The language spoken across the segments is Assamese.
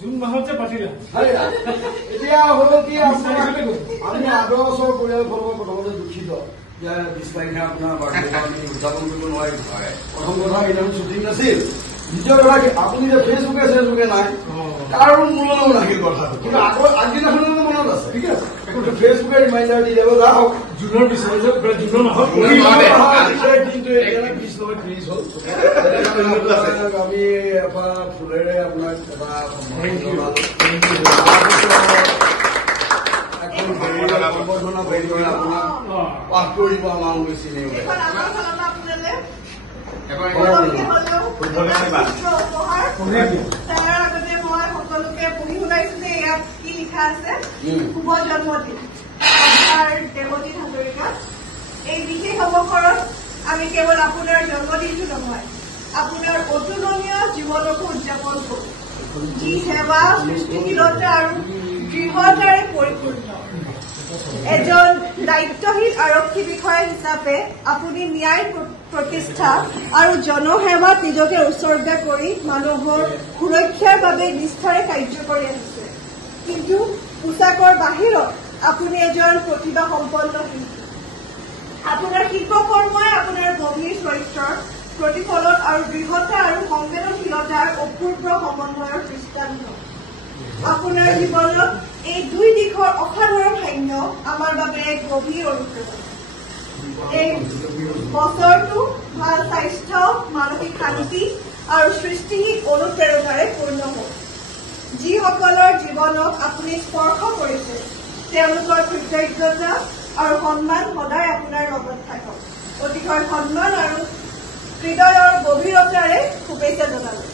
জুন মাহত যে পাতিলা এতিয়া হলো কি আমি 8 বছৰ পৰিয়ালবৰ্গ প্ৰথমতে দুখিত যে 20 তাৰিখে আপোনাৰ বাৰ্ষিক উদযাপন কৰিব নোৱাৰিম প্ৰথম কথা ইমান শ্বুটিং নাছিল দ্বিতীয় কথা কি আপুনি যে ফেচবুকে নাই কাৰো মূলনো নাহিল কথাটো কিন্তু আগদিনাখনো মনত আছে ঠিক আছে ফেচবুকে ৰিমাইণ্ডাৰ দি দিব যাওক জুনৰ বিচাৰিছে জুনৰ মাহত কিন্তু এতিয়া 20 লগত 30 হ'ল আমি এবাৰ ফুলেৰে আপোনাক এবাৰ সম্বৰ্ধনা বেৰিয়ে আপোনাক পাঠ কৰিব আমাৰ বেছি নেই সকলোকে পঢ়ি শুনাইছো যে ইয়াত কি লিখা আছে শুভ জন্মদিন আপোনাৰ দেৱজিৎ হাজৰিকা। এই বিশেষ অৱসৰত আমি কেৱল আপোনাৰ জন্মদিনটো নহয় আপোনাৰ অতুলনীয় জীৱনকো উদযাপন কৰোঁ যি সেৱা সৃষ্টিশীলতা আৰু দৃঢ়তাৰে পৰিপূৰ্ণ। এজন দায়িত্বশীল আৰক্ষী বিষয়া হিচাপে আপুনি ন্যায় প্ৰতিষ্ঠা আৰু জনসেৱাত নিজকে উৎসৰ্গা কৰি মানুহৰ সুৰক্ষাৰ বাবে নিষ্ঠাৰে কাৰ্য কৰি আহিছে। কিন্তু পোচাকৰ বাহিৰত আপুনি এজন প্ৰতিভা সম্পন্ন শিল্পী। আপোনাৰ শিল্পকৰ্মই আপোনাৰ গভীৰ চৰিত্ৰৰ প্ৰতিফলন আৰু দৃঢ়তা আৰু সংবেদনশীলতাৰ অপূৰ্ব সমন্বয়ৰ দৃষ্টান্ত। আপোনাৰ জীৱনত এই দুই দিশৰ অসাধাৰণ সান্য আমাৰ বাবে এক গভীৰ অনুপ্ৰেৰণা। এই বছৰটো ভাল স্বাস্থ্য মানসিক শান্তি আৰু সৃষ্টিশীল অনুপ্ৰেৰণাৰে পূৰ্ণ হওক। যিসকলৰ জীৱনক আপুনি স্পৰ্শ কৰিছে তেওঁলোকৰ কৃতজ্ঞতা আৰু সন্মান সদায় আপোনাৰ লগত থাকক। অতিশয় সন্মান আৰু হৃদয়ৰ গভীৰতাৰে শুভেচ্ছা জনালোঁ।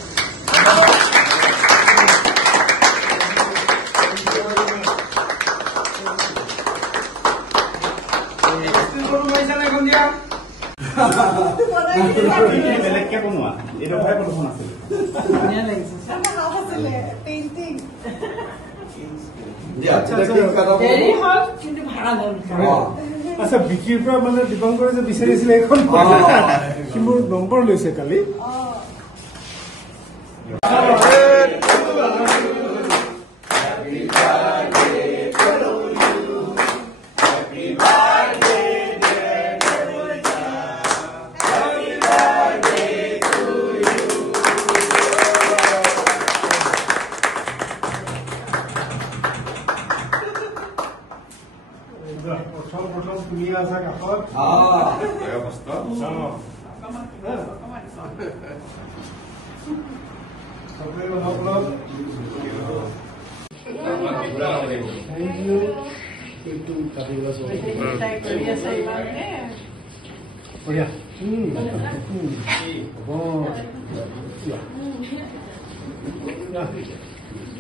বেলেগকে বনোৱা এইডোখৰে প্ৰদূষণ আছিল পেইণ্টিং আচ্ছা বিক্ৰীৰ পৰা মানে দীপংকৰে যে বিচাৰিছিলে এইখন সি মোৰ নম্বৰ লৈছে কালি প্ৰথম তুমি আছা কাষত থেংক ইউ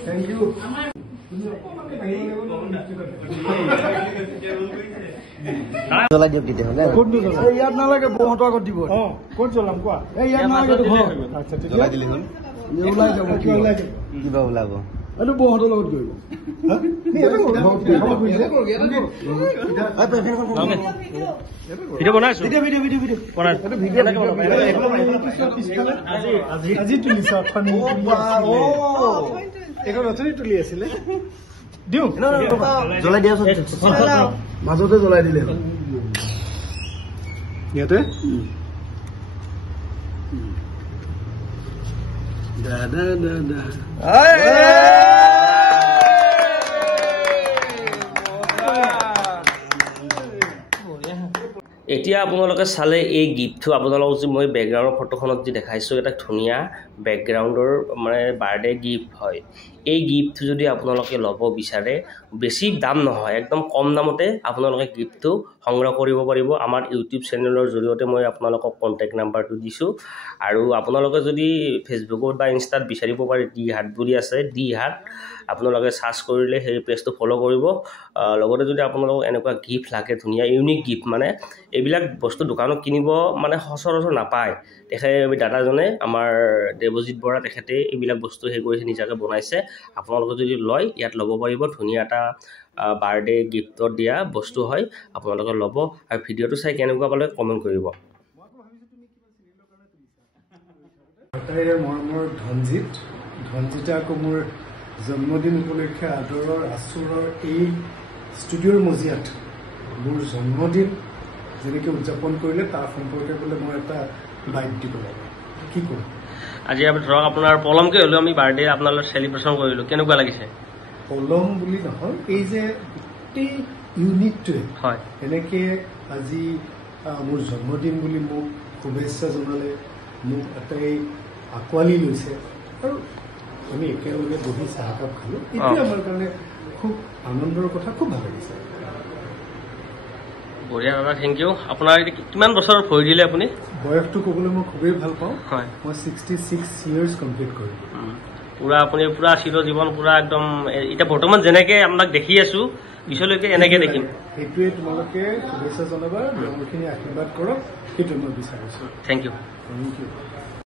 থেংক ইউ জ্বলাই দিয়ক তেতিয়াহ'লে ইয়াত নালাগে বৌহঁতৰ আগত দিব ক'ত জ্বলাম কোৱা ইয়াত নালাগে আচ্ছা জ্বলাই দিলে হ'ল ওলাই যাব কিবা ওলাব এইটো বৌহঁতৰ লগত কৰিব ভিডিঅ' বনাইছো আজি তুলিছা এইখন অথনি তুলি আছিলে দিওঁ জ্বলাই দিয়া মাজতে জ্বলাই দিলে ইয়াতে দাদা দাদা এতিয়া আপোনালোকে চালে এই গিফ্টটো আপোনালোকক যে মই বেকগ্ৰাউণ্ডৰ ফটোখনত যি দেখাইছোঁ এটা ধুনীয়া বেকগ্ৰাউণ্ডৰ মানে বাৰ্থডে গিফ্ট হয়। এই গিফ্টটো যদি আপোনালোকে ল'ব বিচাৰে বেছি দাম নহয় একদম কম দামতে আপোনালোকে গিফ্টটো সংগ্ৰহ কৰিব পাৰিব। আমাৰ ইউটিউব চেনেলৰ জৰিয়তে মই আপোনালোকক কণ্টেক্ট নাম্বাৰটো দিছোঁ আৰু আপোনালোকে যদি ফেচবুকত বা ইনষ্টাত বিচাৰিব পাৰে ডি হাট বুলি আছে ডি হাট আপোনালোকে সাৰ্চ কৰিলে সেই পেজটো ফলো কৰিব। লগতে যদি আপোনালোকক এনেকুৱা গিফ্ট লাগে ধুনীয়া ইউনিক গিফ্ট মানে এইবিলাক বস্তু দোকানত কিনিব মানে সচৰাচৰ নাপায়। দাদাজনে আমাৰ দেৱজিৎ বৰা তেখেতে এইবিলাক বস্তু হেৰি কৰিছে, নিজাকৈ বনাইছে। আপোনালোকে যদি লয় ইয়াত ল'ব পাৰিব। ধুনীয়া এটা বাৰ্থডে গিফ্টত দিয়া বস্তু হয়, আপোনালোকে ল'ব। আৰু ভিডিঅ'টো চাই কেনেকুৱা পালে কমেণ্ট কৰিব। তাইৰ মোৰ ধনজিতে আকৌ মোৰ জন্মদিন উপলক্ষে আদৰৰ আচুৰৰ এই ষ্টুডিঅ'ৰ মজিয়াত মোৰ জন্মদিন যেনেকৈ উদযাপন কৰিলে তাৰ সম্পৰ্কে বোলে মই এটা বাইট দিব লাগে। কি কৰোঁ? আজি ধৰক আপোনাৰ পলমকৈ হ'লেও আমি বাৰ্থডে আপোনালোক চেলিব্ৰেশ্যন কৰিলোঁ, কেনেকুৱা লাগিছে? পলম বুলি নহয়, এই যে গোটেই ইউনিটটোৱে হয় এনেকৈ আজি মোৰ জন্মদিন বুলি মোক শুভেচ্ছা জনালে, মোক এটাই আঁকোৱালি লৈছে আৰু আমি একেলগে বহি চাহকাপ খালোঁ। এইটোৱে আমাৰ কাৰণে খুব আনন্দৰ কথা, খুব ভাল লাগিছে। বঢ়িয়া দাদা, থেংক ইউ। আপোনাৰ কিমান বছৰ ভৰি দিলে আপুনি? বয়সটো ক'বলৈ মই খুবেই ভাল পাওঁ। হয়, মই 66 years কমপ্লিট কৰিলোঁ। পুৰা আপুনি পুৰা চিৰ জীৱন পুৰা একদম এতিয়া বৰ্তমান যেনেকৈ আপোনাক দেখি আছোঁ পিছলৈকে এনেকৈ দেখিম। সেইটোৱে তোমালোকে শুভেচ্ছা জনাবা, লগৰখিনি আশীৰ্বাদ কৰক, সেইটোৱে মই বিচাৰিছোঁ। Thank you. Thank U.